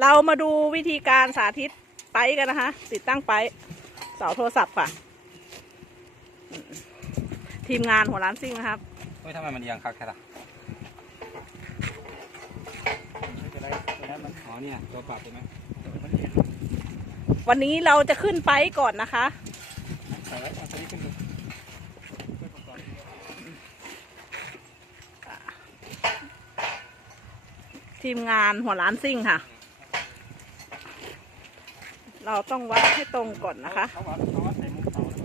เรามาดูวิธีการสาธิตไปกันนะคะ ติดตั้งไปเสาโทรศัพท์ค่ะอืมทีมงานหัวร้านซิ่งนะครับเฮ้ยทำไมมันเอียงคักแค่ล่ะอ๋อเนี่ยตัวปรับใช่ไหมวันนี้เราจะขึ้นไปก่อนนะคะใส่ไว้เอาตัวนี้ขึ้นดูทีมงานหัวร้านซิ่งค่ะ เราต้องวัดให้ตรงก่อนนะคะเขาวัดเขาวัดใส่มุมเสาแล้ว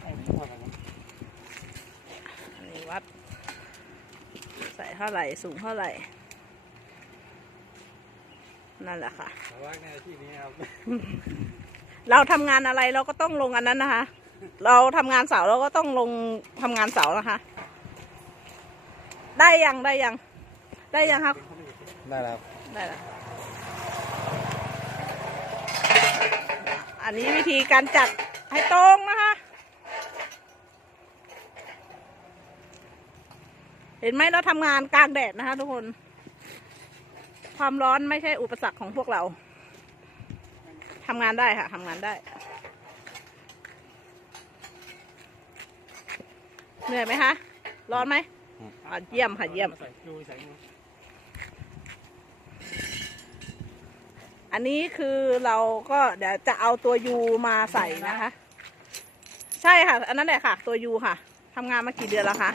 ให้มันเท่ากันนะอันนี้วัด ใส่เท่าไหร่สูงเท่าไหร่ นั่นแหละค่ะแต่ว่าในที่นี้ครับเราทำงานอะไรเราก็ต้องลงอันนั้นนะคะ เราทำงานเสาเราก็ต้องลงทำงานเสานะคะ ได้ยังได้ยัง ได้ยังครับ ได้แล้วได้แล้วอันนี้วิธีการจัดให้ตรงนะคะ เห็นไหมเราทำงานกลางแดดนะคะทุกคน ความร้อนไม่ใช่อุปสรรคของพวกเราทำงานได้ค่ะทำงานได้เหนื่อยไหมคะ ร้อนไหมอะเยี่ยมค่ะเยี่ยม ใส่ดูใส่มือ อันนี้คือเราก็เดี๋ยวจะเอาตัวยูมาใส่นะคะ ใช่ค่ะ อันนั้นแหละค่ะ ตัวยูค่ะทำงานมากี่เดือนแล้วคะ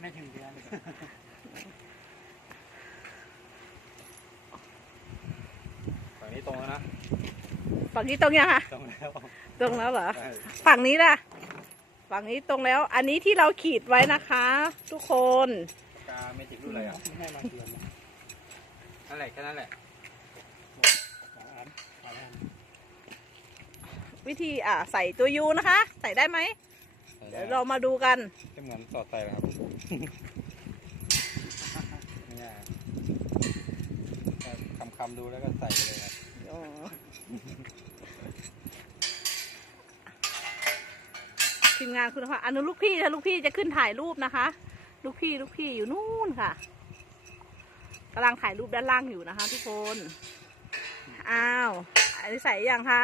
ไม่ถึงเดือน ฝั่งนี้ตรงแล้วนะ ฝั่งนี้ตรงยังคะตรงแล้วตรงแล้วเหรอใช่ฝั่งนี้ล่ะ ฝั่งนี้ตรงแล้ว อันนี้ที่เราขีดไว้นะคะ ทุกคนกาเมจิกรุ่นอะไรอะให้มาเดือน นั่นแหละแค่นั้นแหละวิธีอ่าใส่ตัวยูนะคะ ใส่ได้ไหมเดี๋ยวเรามาดูกันจะเหมือนสอดใส่เลยครับเนี่ยคำคำๆดูแล้วก็ใส่ไปเลยครับอ๋อทีมงานคุณภาพอันนู้นลูกพี่ถ้าลูกพี่จะขึ้นถ่ายรูปนะคะ ลูกพี่ลูกพี่อยู่นู่นค่ะ กำลังถ่ายรูปด้านล่างอยู่นะคะ ทุกคน อ้าวอันนี้ใส่ยังคะ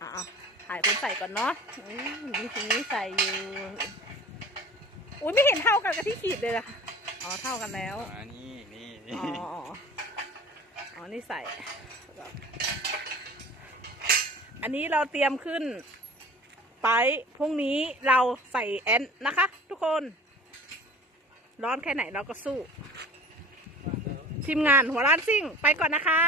อ้าวถ่ายคนใส่ก่อนเนาะอืมนี่ทีนี้ใส่อยู่อุ้ยไม่เห็นเท่ากันกับที่ขีดเลยล่ะอ๋อเท่ากันแล้วอ่านี่นี่อ๋ออ๋ออ๋อนี่ใส่ อันนี้เราเตรียมขึ้น ไปพรุ่งนี้เราใส่แอนนะคะ ทุกคน ร้อนแค่ไหนเราก็สู้ ทีมงานหัวร้านซิ่ง ไปก่อนนะคะ